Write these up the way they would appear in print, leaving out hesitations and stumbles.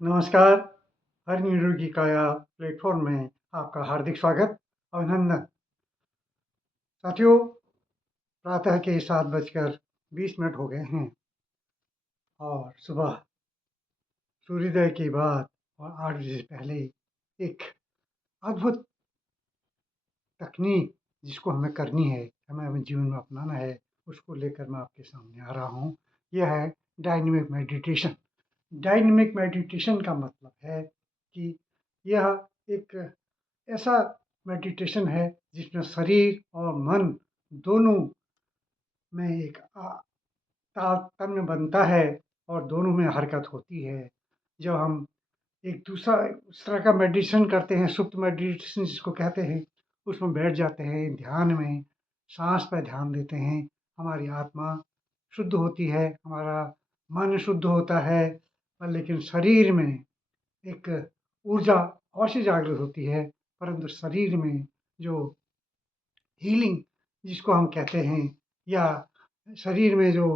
नमस्कार, हर निरोगी काया प्लेटफ़ॉर्म में आपका हार्दिक स्वागत, अभिनंदन। साथियों, प्रातः के 7 बजकर 20 मिनट हो गए हैं और सुबह सूर्योदय के बाद और 8 बजे से पहले एक अद्भुत तकनीक जिसको हमें करनी है, हमें अपने जीवन में अपनाना है, उसको लेकर मैं आपके सामने आ रहा हूँ। यह है डायनामिक मेडिटेशन। डायनामिक मेडिटेशन का मतलब है कि यह एक ऐसा मेडिटेशन है जिसमें शरीर और मन दोनों में एक तारतम्य बनता है और दोनों में हरकत होती है। जब हम एक दूसरा उस तरह का मेडिटेशन करते हैं, सुप्त मेडिटेशन जिसको कहते हैं, उसमें बैठ जाते हैं ध्यान में, साँस पे ध्यान देते हैं, हमारी आत्मा शुद्ध होती है, हमारा मन शुद्ध होता है, लेकिन शरीर में एक ऊर्जा अवश्य जागृत होती है, परंतु शरीर में जो हीलिंग जिसको हम कहते हैं या शरीर में जो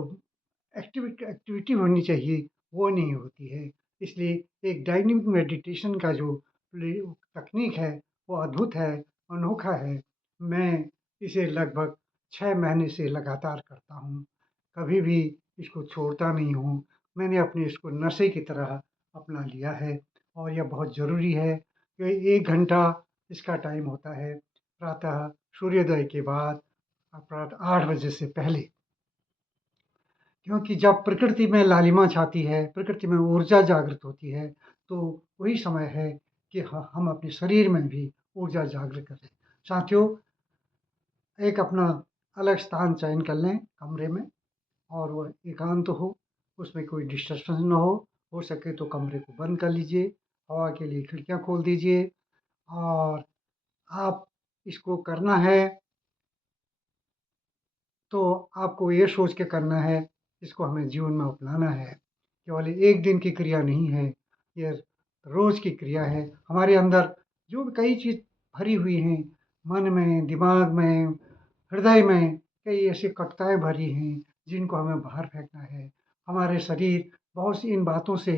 एक्टिविटी होनी चाहिए, वो नहीं होती है। इसलिए एक डायनामिक मेडिटेशन का जो प्ले तकनीक है, वो अद्भुत है, अनोखा है। मैं इसे लगभग 6 महीने से लगातार करता हूँ। कभी भी इसको छोड़ता नहीं हूँ। मैंने अपने इसको नशे की तरह अपना लिया है और यह बहुत ज़रूरी है कि 1 घंटा इसका टाइम होता है, प्रातः सूर्योदय के बाद प्रातः 8 बजे से पहले। क्योंकि जब प्रकृति में लालिमा छाती है, प्रकृति में ऊर्जा जागृत होती है, तो वही समय है कि हम अपने शरीर में भी ऊर्जा जागृत करें। साथियों, एक अपना अलग स्थान चयन कर लें कमरे में और वो एकांत हो, उसमें कोई डिस्टर्बेंस ना हो। हो सके तो कमरे को बंद कर लीजिए, हवा के लिए खिड़कियाँ खोल दीजिए और आप इसको करना है तो आपको ये सोच के करना है, इसको हमें जीवन में अपनाना है। केवल एक दिन की क्रिया नहीं है, ये रोज़ की क्रिया है। हमारे अंदर जो भी कई चीज़ भरी हुई हैं, मन में, दिमाग में, हृदय में कई ऐसी कटुताएँ भरी हैं, जिनको हमें बाहर फेंकना है। हमारे शरीर बहुत सी इन बातों से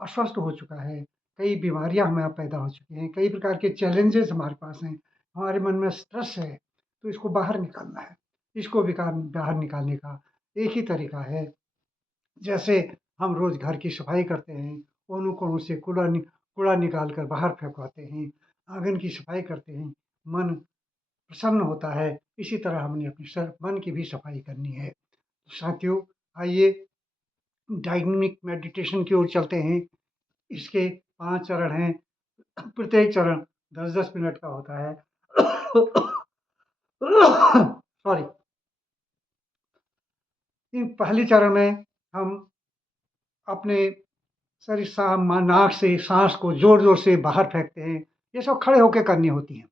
अस्वस्थ हो चुका है, कई बीमारियाँ हमें अब पैदा हो चुकी हैं, कई प्रकार के चैलेंजेज़ हमारे पास हैं, हमारे मन में स्ट्रेस है, तो इसको बाहर निकालना है। इसको बाहर निकालने का एक ही तरीका है, जैसे हम रोज़ घर की सफाई करते हैं, कोनों-कोनों से कूड़ा निकाल कर बाहर फेंकवाते हैं, आँगन की सफाई करते हैं, मन प्रसन्न होता है, इसी तरह हमने अपने मन की भी सफाई करनी है। साथियों, आइए डायनामिक मेडिटेशन की ओर चलते हैं। इसके 5 चरण हैं, प्रत्येक चरण 10-10 मिनट का होता है। सॉरी। इन पहले चरण में हम अपने शरीर नाक से साँस को ज़ोर-ज़ोर से बाहर फेंकते हैं। ये सब खड़े होके करनी होती हैं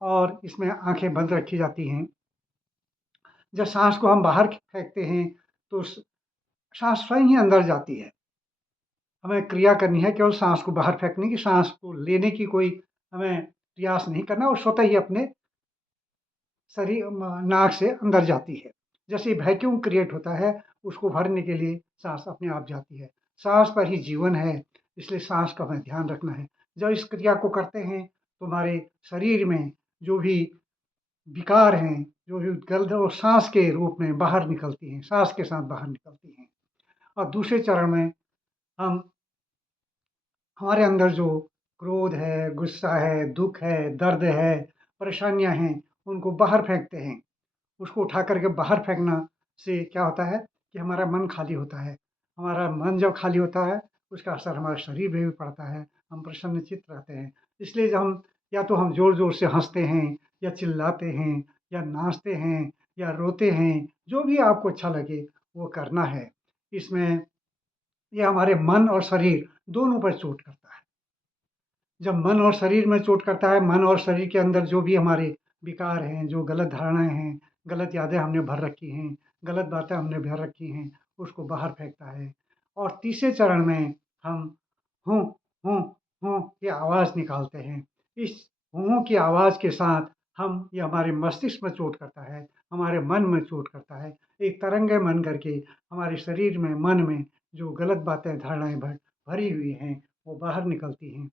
और इसमें आँखें बंद रखी जाती हैं। जब साँस को हम बाहर फेंकते हैं, तो साँस स्वयं ही अंदर जाती है। हमें क्रिया करनी है केवल साँस को बाहर फेंकने की, साँस को लेने की कोई हमें प्रयास नहीं करना और स्वतः ही अपने नाक से अंदर जाती है। जैसे वैक्यूम क्रिएट होता है, उसको भरने के लिए साँस अपने आप जाती है। साँस पर ही जीवन है, इसलिए साँस का हमें ध्यान रखना है। जब इस क्रिया को करते हैं, तो हमारे शरीर में जो भी विकार हैं, जो भी गंध वो साँस के रूप में बाहर निकलती हैं, साँस के साथ बाहर निकलती हैं। और दूसरे चरण में हम हमारे अंदर जो क्रोध है, गुस्सा है, दुःख है, दर्द है, परेशानियाँ हैं, उनको बाहर फेंकते हैं। उसको उठा कर के बाहर फेंकना से क्या होता है कि हमारा मन खाली होता है। हमारा मन जब खाली होता है, उसका असर हमारे शरीर में भी पड़ता है, हम प्रसन्नचित्त रहते हैं। इसलिए जब हम या तो हम ज़ोर-ज़ोर से हँसते हैं या चिल्लाते हैं या नाचते हैं या रोते हैं, जो भी आपको अच्छा लगे वो करना है। इसमें ये हमारे मन और शरीर दोनों पर चोट करता है। जब मन और शरीर में चोट करता है, मन और शरीर के अंदर जो भी हमारे विकार हैं, जो गलत धारणाएँ हैं, गलत यादें हमने भर रखी हैं, गलत बातें हमने भर रखी हैं, उसको बाहर फेंकता है। और तीसरे चरण में हम हूँ, हूँ, हूँ की आवाज़ निकालते हैं। इस हूँ की आवाज़ के साथ हम ये हमारे मस्तिष्क में चोट करता है, हमारे मन में चोट करता है। एक तरंगे मन करके हमारे शरीर में, मन में जो गलत बातें, धारणाएँ भरी हुई हैं वो बाहर निकलती हैं।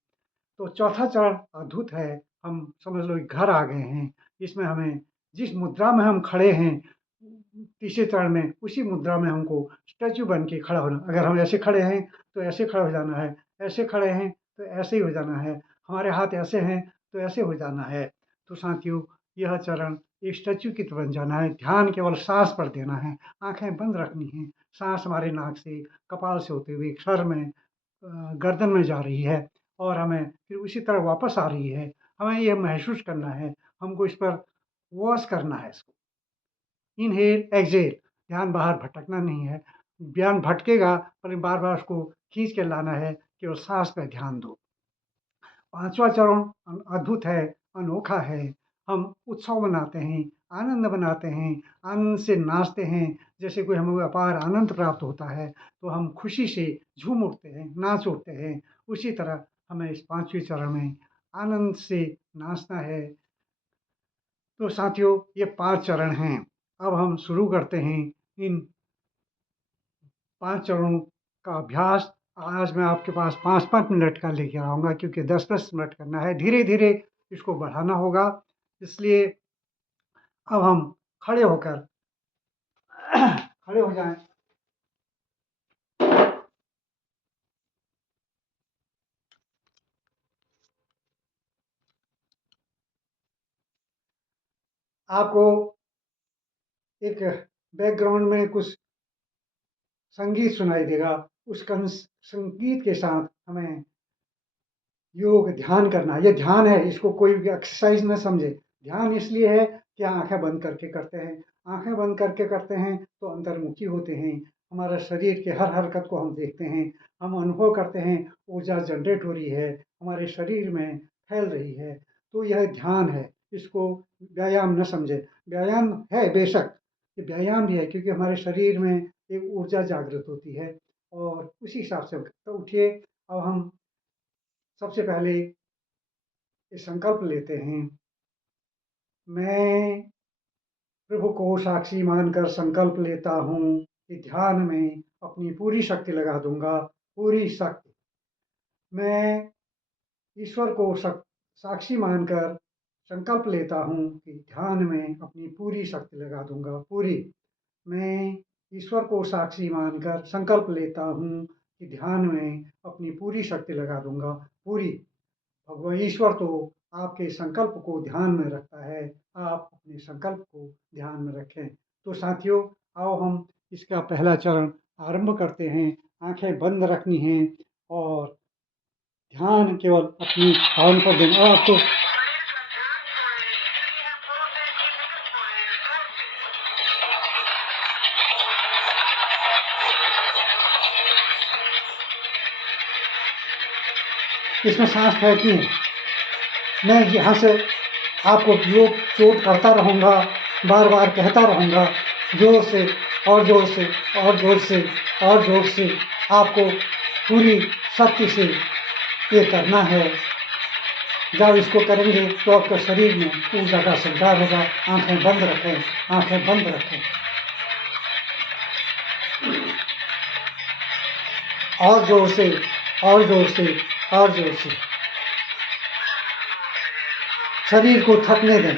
तो चौथा चरण अद्भुत है। हम समझ लो कि घर आ गए हैं। इसमें हमें जिस मुद्रा में हम खड़े हैं, तीसरे चरण में उसी मुद्रा में हमको स्टैच्यू बन के खड़ा होना। अगर हम ऐसे खड़े हैं तो ऐसे खड़ा हो जाना है, ऐसे खड़े हैं तो ऐसे ही हो जाना है, हमारे हाथ ऐसे हैं तो ऐसे हो जाना है। तो साथियों, यह चरण एक स्टैच्यू की तरह बन जाना है। ध्यान केवल साँस पर देना है, आँखें बंद रखनी हैं। साँस हमारे नाक से, कपाल से होते हुए सर में, गर्दन में जा रही है और हमें फिर उसी तरह वापस आ रही है। हमें यह महसूस करना है, हमको इस पर वॉश करना है इसको। इनहेल, एक्सहेल, ध्यान बाहर भटकना नहीं है। ध्यान भटकेगा पर बार-बार उसको खींच के लाना है, केवल साँस पे ध्यान दो। पाँचवाँ चरण अद्भुत है, अनोखा है। हम उत्सव मनाते हैं, आनंद मनाते हैं, आनंद से नाचते हैं। जैसे कोई हमें अपार आनंद प्राप्त होता है, तो हम खुशी से झूम उठते हैं, नाच उठते हैं। उसी तरह हमें इस 5वें चरण में आनंद से नाचना है। तो साथियों, ये 5 चरण हैं। अब हम शुरू करते हैं इन 5 चरणों का अभ्यास। आज मैं आपके पास 5-5 मिनट का लेके आऊँगा, क्योंकि 10-10 मिनट करना है। धीरे-धीरे इसको बढ़ाना होगा। इसलिए अब हम खड़े होकर खड़े हो जाएँ। आपको एक बैकग्राउंड में कुछ संगीत सुनाई देगा। उस संगीत के साथ हमें योग ध्यान करना है। ये ध्यान है, इसको कोई भी एक्सरसाइज ना समझे। ध्यान इसलिए है कि आँखें बंद करके करते हैं। आँखें बंद करके करते हैं तो अंतर्मुखी होते हैं। हमारा शरीर के हर हरकत को हम देखते हैं। हम अनुभव करते हैं, ऊर्जा जनरेट हो रही है, हमारे शरीर में फैल रही है। तो यह ध्यान है, इसको व्यायाम न समझें। व्यायाम है बेशक, ये व्यायाम भी है, क्योंकि हमारे शरीर में एक ऊर्जा जागृत होती है और उसी हिसाब से तो उठिए। अब हम सबसे पहले ये संकल्प लेते हैं। मैं प्रभु को साक्षी मानकर संकल्प लेता हूँ कि ध्यान में अपनी पूरी शक्ति लगा दूँगा, पूरी शक्ति। मैं ईश्वर को साक्षी मानकर संकल्प लेता हूँ कि ध्यान में अपनी पूरी शक्ति लगा दूँगा, पूरी। मैं ईश्वर को साक्षी मानकर संकल्प लेता हूँ कि ध्यान में अपनी पूरी शक्ति लगा दूँगा, पूरी। भगवान ईश्वर तो आपके संकल्प को ध्यान में रखता है। आप अपने संकल्प को ध्यान में रखें। तो साथियों, आओ हम इसका पहला चरण आरंभ करते हैं। आँखें बंद रखनी हैं और ध्यान केवल अपनी भावना पर देना। और आपको इसमें सांस फेंकनी है। मैं यहाँ से आपको योग चोट करता रहूँगा, बार-बार कहता रहूँगा, ज़ोर से और ज़ोर से और ज़ोर से और ज़ोर से आपको पूरी शक्ति से ये करना है। जब इसको करेंगे तो आपके शरीर में ऊर्जा का संचार होगा। आँखें बंद रखें, आँखें बंद रखें। और ज़ोर से और ज़ोर से और ज़ोर से। शरीर को थकने दें।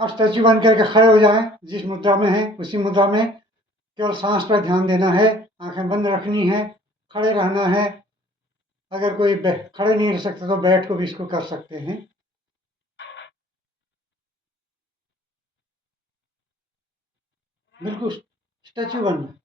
अब स्टैचू बन करके खड़े हो जाएं, जिस मुद्रा में हैं उसी मुद्रा में केवल सांस पर ध्यान देना है, आंखें बंद रखनी है, खड़े रहना है। अगर कोई खड़े नहीं रह सकते तो बैठ को भी इसको कर सकते हैं। बिल्कुल स्टैचू बनना।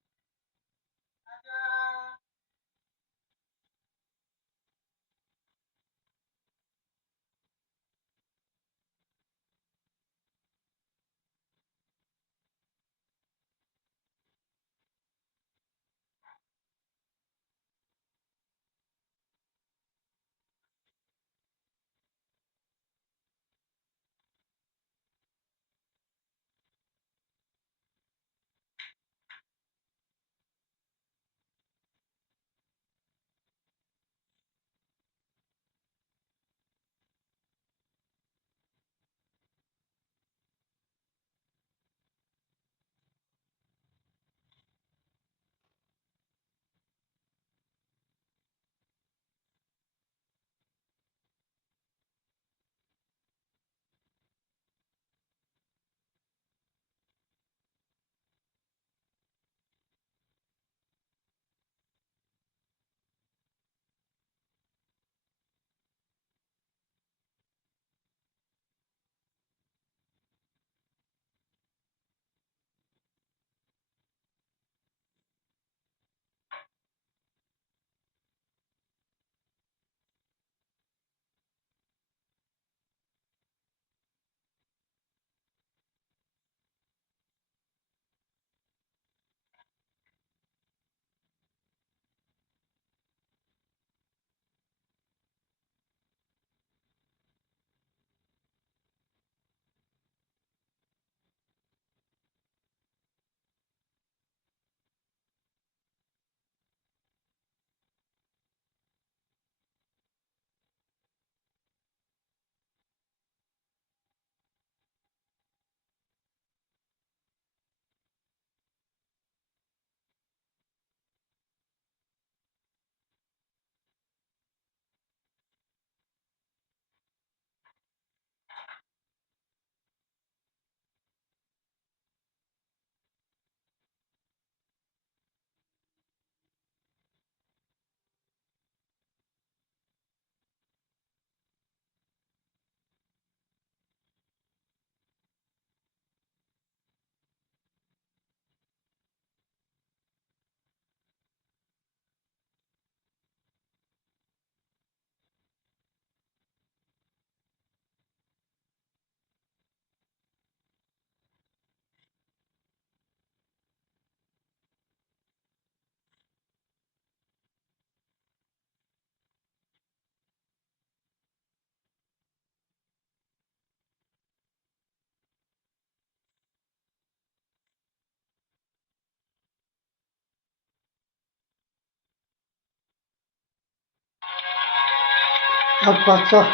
अब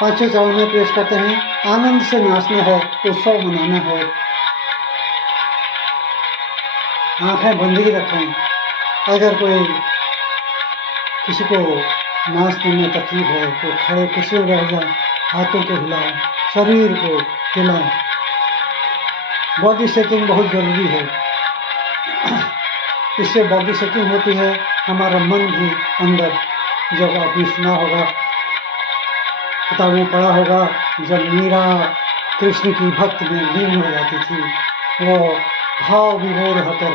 पांचवें चरण में प्रवेश करते हैं। आनंद से नाचना है, उत्सव मनाना है। आँखें बंद ही रखें। अगर कोई किसी को नाचने में तकलीफ है तो खड़े कुर्सी में बैठ जाएं, हाथों को हिलाएं, शरीर को हिलाएं। बॉडी शेकिंग बहुत ज़रूरी है। इससे बॉडी शेकिंग होती है, हमारा मन भी अंदर, जब आपने सुना होगा, किताब में पढ़ा होगा, जब मीरा कृष्ण की भक्ति में लीन हो जाती थी, वो भाव विभोर होकर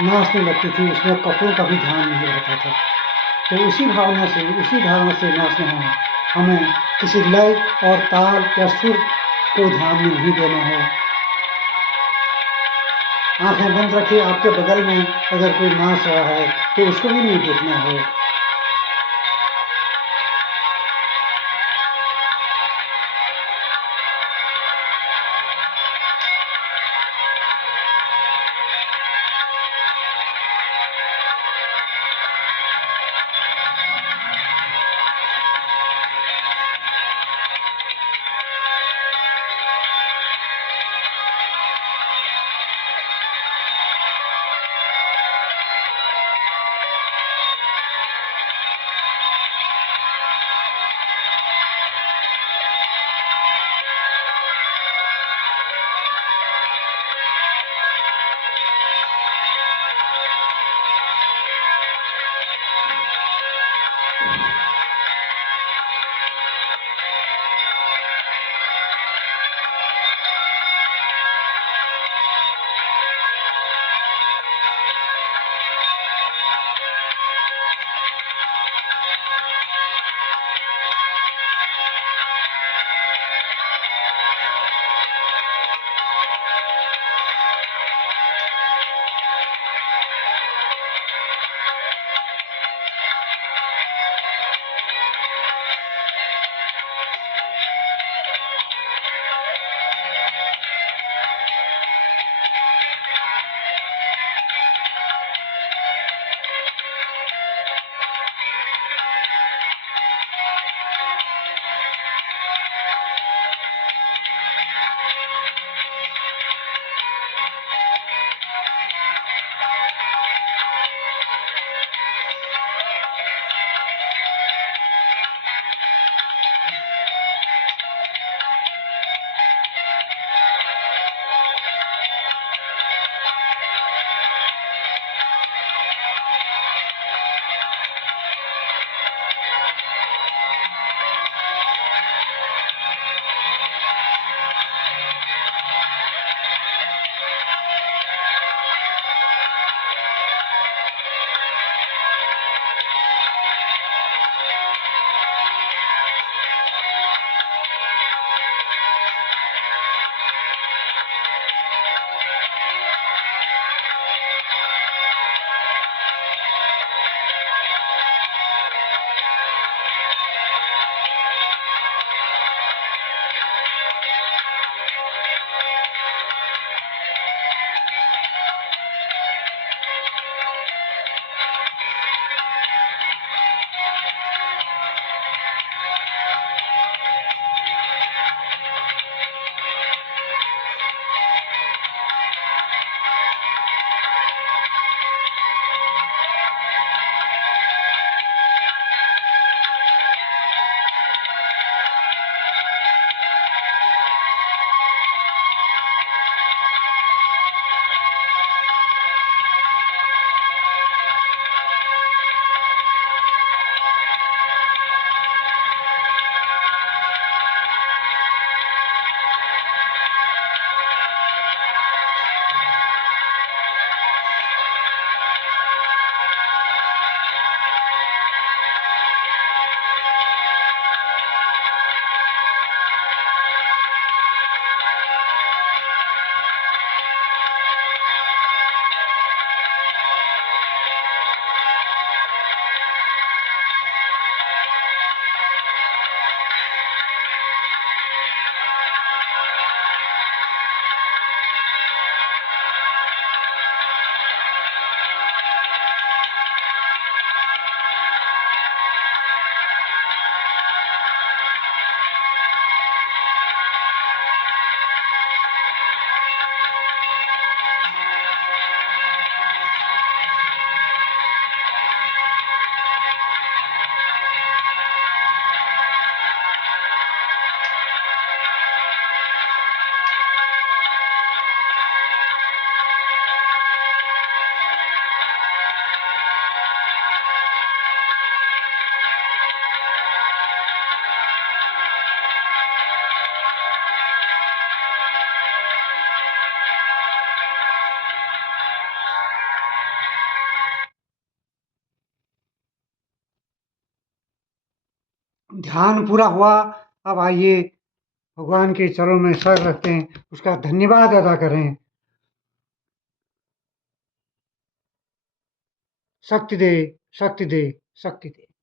नाचने लगती थी, उसमें कपड़ों का भी ध्यान नहीं रहता था। तो उसी भावना से, उसी धारणा से नाचना है। हमें किसी लय और ताल या सुर को ध्यान में नहीं देना है। आंखें बंद रखिए, आपके बगल में अगर कोई नाच रहा है तो उसको भी नहीं देखना है। ध्यान पूरा हुआ। अब आइए भगवान के चरणों में सर रखते हैं, उसका धन्यवाद अदा करें। शक्ति दे, शक्ति दे, शक्ति दे।